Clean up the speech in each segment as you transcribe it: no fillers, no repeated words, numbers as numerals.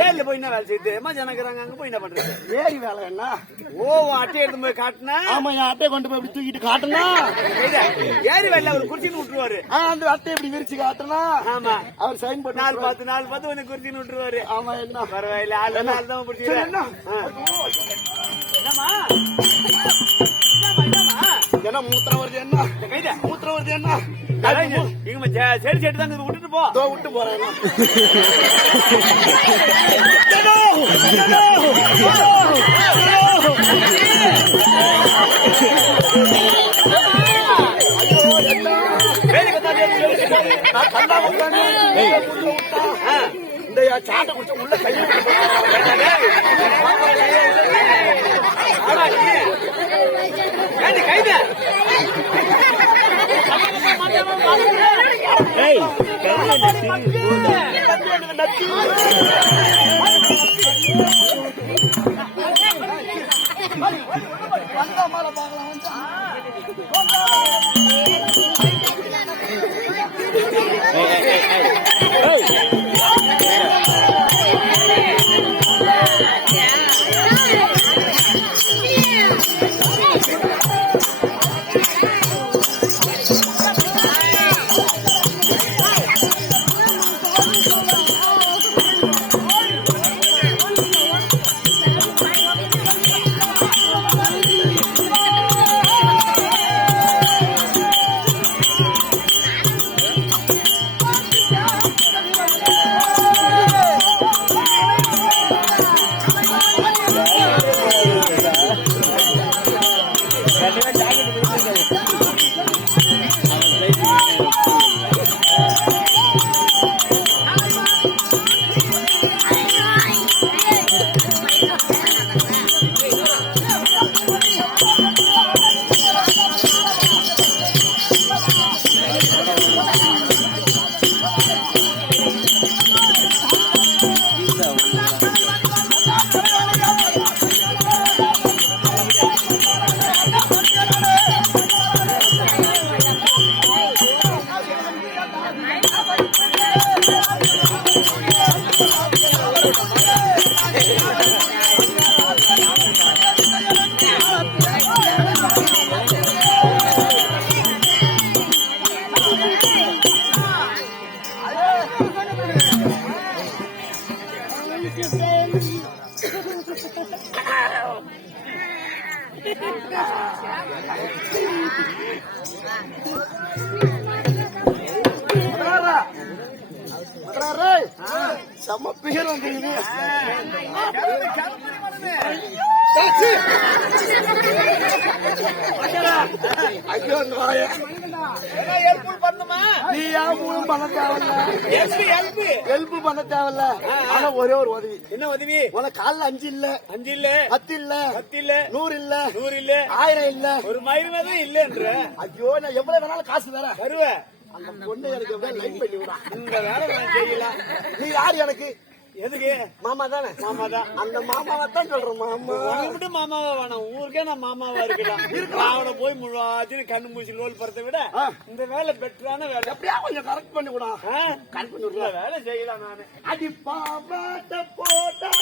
ஏரியில போய் என்ன வேலை செய்யுது ஜனக்கிறாங்க அங்க போய் என்ன பண்றது ஏரி வேலை என்ன அட்டை எடுத்து போய் காட்டினா ஆமா என் அட்டையை கொண்டு போய் இப்படி தூக்கிட்டு காட்டினா ஏரி வேலை அவர் குறிச்சின்னு விட்டுருவாரு அந்த அட்டையை இப்படி விரிச்சு காட்டினா ஆமா அவர் சைன் போட்டு நாலு பார்த்து கொஞ்சம் குறிச்சின்னு விட்டுருவாரு ஆமா என்ன பரவாயில்ல ஆள் தான் பிடிச்சிக்கிறேன் என்னமா என்ன மூத்திரம் வருது என்ன கைத மூத்திரம் வருது என்ன செடி செடி தான் விட்டுட்டு போ விட்டு போறேன் இந்த சாட்டை குடிச்ச உள்ள கையை கைத செம்ம பேர் வந்துருக்குது ஐயோ நீ யாவும் பண்ண தேவையில்ல ஹெல்ப் பண்ண தேவையில்ல ஆனா ஒரே ஒரு உதவி என்ன உதவி உனக்கு காலில் 5 இல்ல 5 இல்ல 10 இல்ல 100 இல்ல 100 இல்ல 1000 இல்ல ஒரு மயிலுமே இல்லன்ற ஐயோ நான் எவ்வளவு வேணாலும் காசு தரேன் வருவேன் அந்த பொண்ணு எனக்கு எவ்வளவு லைன் பண்ணி விடா இந்த வேலை நான் செய்யலாம் நீ யாரு எனக்கு எதுக்கு மாமா தானே மாமா தான் அந்த மாமாவை தான் சொல்றேன் மாமா மட்டும் மாமாவா வேணாம் ஊருக்கே நான் மாமாவா இருக்கலாம் அவனை போய் முழுவாச்சு கண்ணு மூச்சு லோல் பறத்தை விட இந்த வேலை பெட்டரான வேலை எப்படியா கொஞ்சம் கரெக்ட் பண்ணி விடா கரெக்ட் பண்ணி விடல வேலை செய்யலாம் நானு அடி பாவாட்ட போட்டா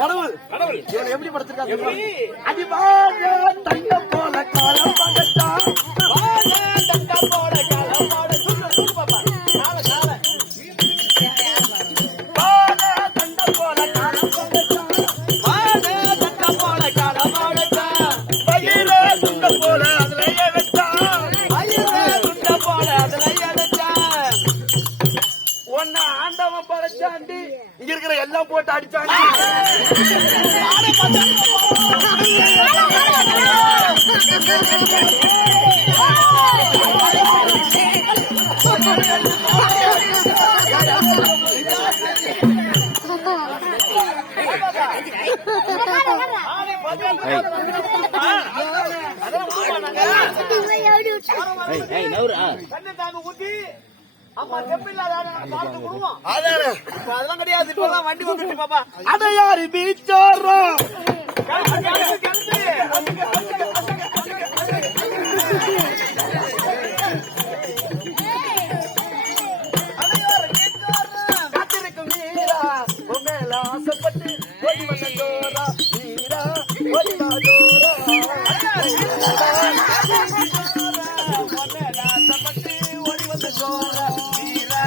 கடவுள் இவனை எப்படி படுத்திருக்காங்க அடிவாழ தங்கம் போல காலம் பகட்டா தங்கம் போல காலம் பாட பாத்திரம் எல்லாம் போட்டு அடிச்சாங்க. அம்மா செப்பில்லாத பார்த்து கொடுவோம். அதெல்லாம் கிடையாது. இப்பெல்லாம் வண்டி வந்துட்டு பாப்பா. அடையாறு பீச்சாரம் காத்திருக்கும் நீரா மேல ஆசைப்பட்டு ஓடி வந்த ஜோரா நீரா ஓடி வா ஜோரா ஓடி வந்த ஜோரா நீரா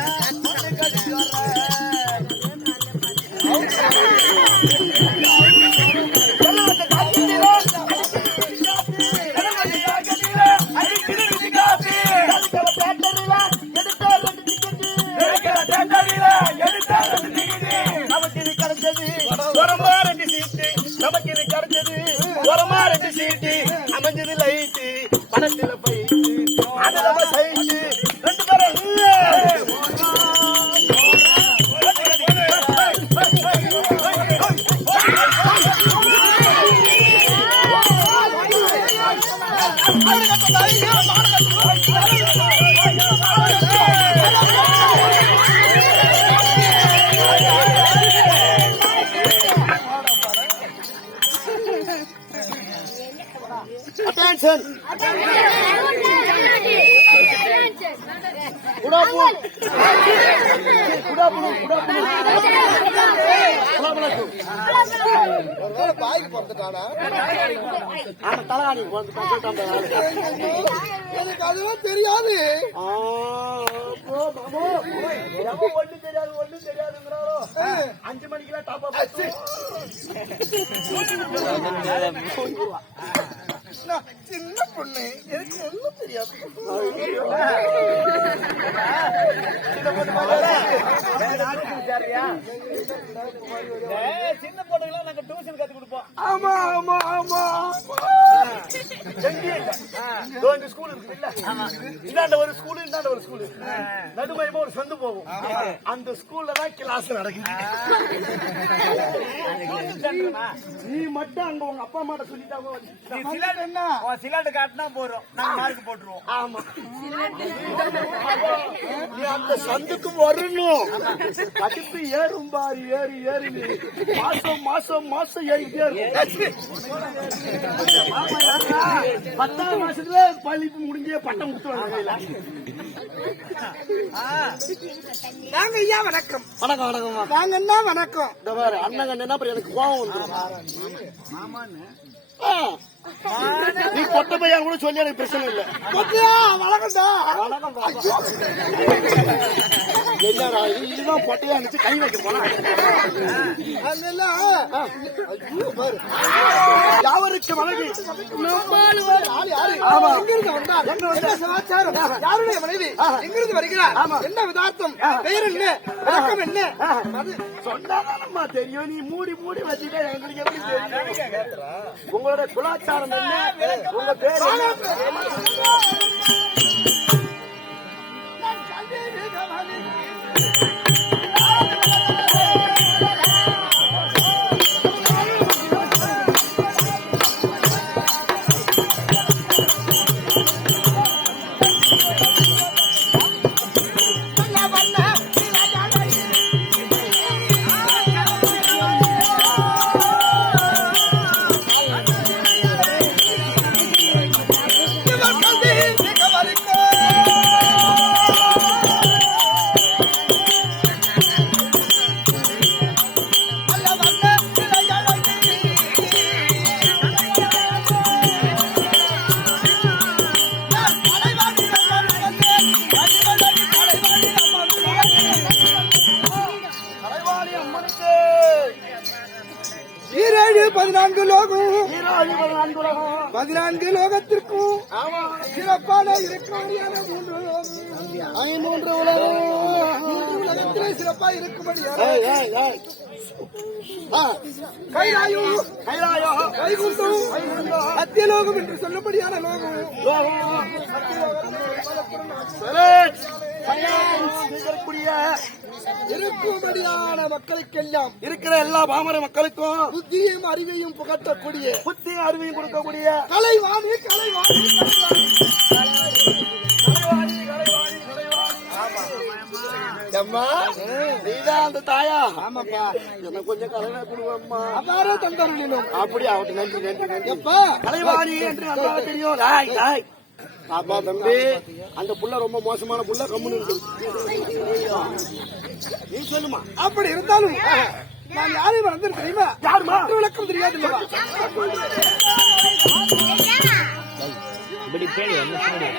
அமைஞ்சது லைட்டு பணத்தில போயிட்டு அதுல சைட்டு ரெண்டு பேரும் Attention! பாய்க்கு பிறந்துட்டானா தலகாணி எனக்கு அதுவும் தெரியாது. ஒண்ணு தெரியாது ஒண்ணு தெரியாதுங்கிறாரோ 5 மணிக்கெல்லாம் டாப் சின்ன பொண்ணு எனக்கு ஒண்ணும் தெரியாது. சின்ன பொண்ணுங்களாம் நாங்க டியூஷன் கத்து கொடுப்போம். ஆமா ஆமா ஆமா இந்த ஸ்கூல் இருக்கு இல்ல, இந்தாண்ட ஒரு ஸ்கூல் இந்தாண்ட ஒரு ஸ்கூல் நடுமையமா ஒரு சந்து போகும். அந்த ஸ்கூல்ல தான் கிளாஸ் நடக்குது. நீ மட்டும் அங்க உங்க அப்பா அம்மாட்ட சொல்லிட்டாங்க என்ன சிலாட்டு காட்டினா போறோம், நாங்க மார்க் போட்டுருவோம். ஆமா நீ அந்த சந்துக்கு வரணும். கடுப்பு ஏறும் பாரு ஏறி ஏறி மாசம் மாசம் மாசம் ஏறிட்டே இருக்கும். 10ஆம் மாசத்துல பள்ளிப்பு முடிஞ்சே பட்டம் கொடுத்துருவாங்க. நாங்க ஐயா வணக்கம். வணக்கம் வணக்கம். நாங்க என்ன வணக்கம். இந்த பாரு அண்ணன் என்ன எனக்கு கோவம் வந்துடும். நீ பொட்ட பையன் கூட சொல்லி எனக்கு பிரச்சனை இல்ல. என்னடா இதுதான் பொட்டையா இருந்துச்சு கை வைக்க போனா யாவருக்கு மனைவி யாருடைய மனைவி எங்கிருந்து வருகிறார், என்ன விதார்த்தம், பெயர் என்ன, விளக்கம் என்ன சொன்னாதானம்மா தெரியும். நீ மூடி மூடி வச்சுட்டா எங்களுக்கு எப்படி தெரியும்? உங்களோட குலாச்சாரம் என்ன, உங்க பேர் லோகம் 14 லோகத்திற்கும் சிறப்பான 3 உலகத்திலே சிறப்பா இருக்கும்படி கைலாயம் வைகுண்டம் சத்தியலோகம் என்று சொல்லப்படியான லோகம் இருக்கும்படியான மக்களுக்கெல்லாம் இருக்கிற எல்லா பாமர மக்களுக்கும் புத்தியையும் அறிவையும் புகட்டக்கூடிய புத்தியும் அறிவையும் கொடுக்கக்கூடிய கலைவாணி நீதான் அந்த தாயா? ஆமாப்பா. எனக்கு கொஞ்சம் கலவை கொடுவோம்மா. அப்பாரோ தந்தருளிலும் அப்படி ஆகட்டும். நன்றி நன்றி நன்றி. எப்பா கலைவாணி என்று நன்றாக தெரியும். பாப்பா தம்பி, அந்த புள்ள ரொம்ப மோசமான புள்ள. கம்முன்னு நீ சொல்லுமா. அப்படி இருந்தாலும் நான் யாரையும் வந்து தெரியுமா? யாருமா? விளக்கம் தெரியாது இல்லவா? இப்படி பேரு என்ன சொல்லு.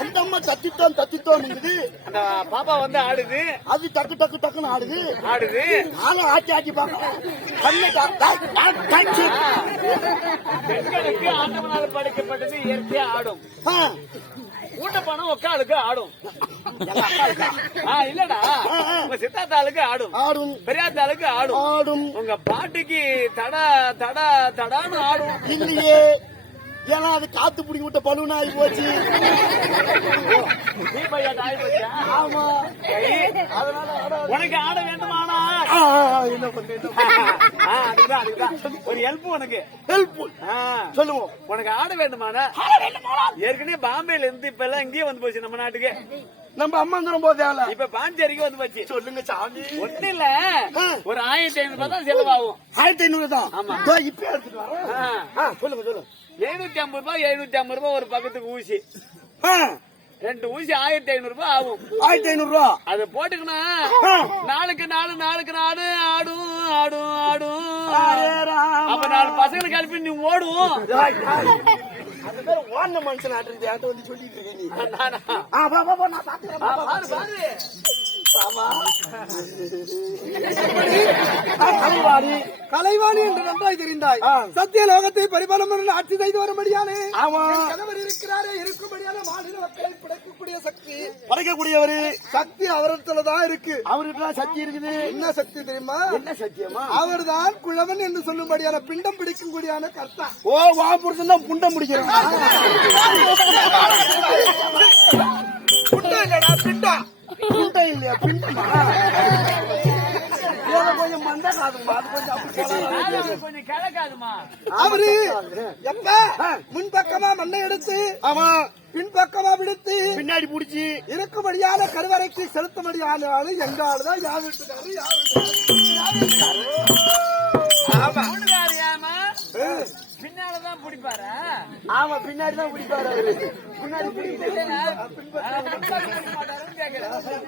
அந்த அம்மா தத்தித்தோம் அந்த பாப்பா வந்து ஆடுது. அது டக்கு டக்கு டக்குன்னு ஆடுது. நானும் ஆட்டி பார்க்க பெண்களுக்கு ஆண்டவனால் படைக்கப்பட்டது இயற்கையா ஆடும். ஊட்டப்பணம் ஒக்காளுக்கு ஆடும். இல்லடா உங்க சித்தாத்தாளுக்கு ஆடும். பெரியாத்தாளுக்கு ஆடும். உங்க பாட்டுக்கு தடா தடா தடான்னு ஆடும். இல்லையே, ஏன்னா அது காத்து பிடிக்க விட்ட பலூன் ஆகி போச்சு. ஆமா, உனக்கு ஆட வேண்டுமானா என்ன ஒரு ஹெல்ப். உனக்கு ஹெல்ப் சொல்லுவோம். உனக்கு ஆட வேண்டுமானா ஏற்கனவே பாம்பேல இருந்து இப்ப எல்லாம் இங்கேயே வந்து போச்சு நம்ம நாட்டுக்கு. நம்ம அம்மா தூரம் போதேவல இப்ப பாஞ்சேரிக்கு வந்து போச்சு. சொல்லுங்க சாமி. ஒண்ணு இல்ல, ஒரு 1500 தான் செலவாகும். 1500 தான். ஆமா, இப்ப எடுத்துட்டு வரேன். சொல்லுங்க. 750 ரூபாய் ஒரு பக்கத்துக்கு ஊசி. 2 ஊசி 1500 ரூபாய் ஆகும். 1500 ரூபாய் அது போட்டுக்கணும். நாளுக்கு நாடு ஆடும். அப்ப 4 பசங்களுக்கு அனுப்பி நீ ஓடும். ஓடின மனுஷன் ஆட்டு வந்து சொல்லிட்டு இருக்கேன். கலைவாணி என்று நன்றாய் தெரிந்தாய். சத்தியலோகத்தை பரிபாலனம் ஆட்சி செய்து வரும்படியானே கணவர் இருக்கிறாரே, இருக்கும்படியான மாநில மக்களை படைக்கக்கூடிய சக்தி, படைக்கக்கூடியவர் சக்தி அவரிடத்துலதான் இருக்கு. அவர்கிட்ட சக்தி இருக்குது. என்ன சக்தி தெரியுமா? என்ன சத்தியமா? அவர் தான் குழவன் என்று சொல்லும்படியான பிண்டம் பிடிக்கும் கூடியான கர்த்தா. ஓ, வாபுரத்தில் தான் புண்டம் பிடிக்கிறோம். புண்டம் இல்லடா, பிண்டம். புண்டம் இல்லையா, பிண்டமா? கொஞ்சம் மந்த காதுமா, அது கொஞ்சம் கிழக்காதுமா. அவரு எப்ப முன்பக்கமா மண்ணை எடுத்து பின்பக்கமா விடுத்து பின்னாடி புடிச்சு இருக்கும்படியான கருவறைக்கு செலுத்தும்படியான ஆளு எங்க ஆளுதான். யார் வீட்டுக்காரு? பின்னாலதான் பிடிப்பாரு. ஆமா, பின்னாடிதான் பிடிப்பாரு.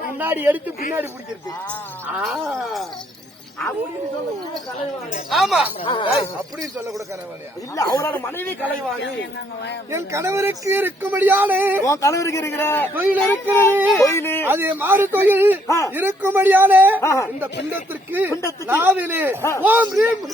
முன்னாடி எடுத்து பின்னாடி பிடிக்கிறது. ஆமா, அப்படின்னு சொல்ல கூட கலைவாணி இல்ல, அவரோட மனைவி கலைவாணி. என் கணவருக்கு இருக்கும்படியான உன் கணவருக்கு இருக்கிற தொழில் இருக்கிறது. அது மாறு தொழில் இருக்கும்படியான இந்த பிண்டத்திற்கு நாவிலே ஓம் ரீம்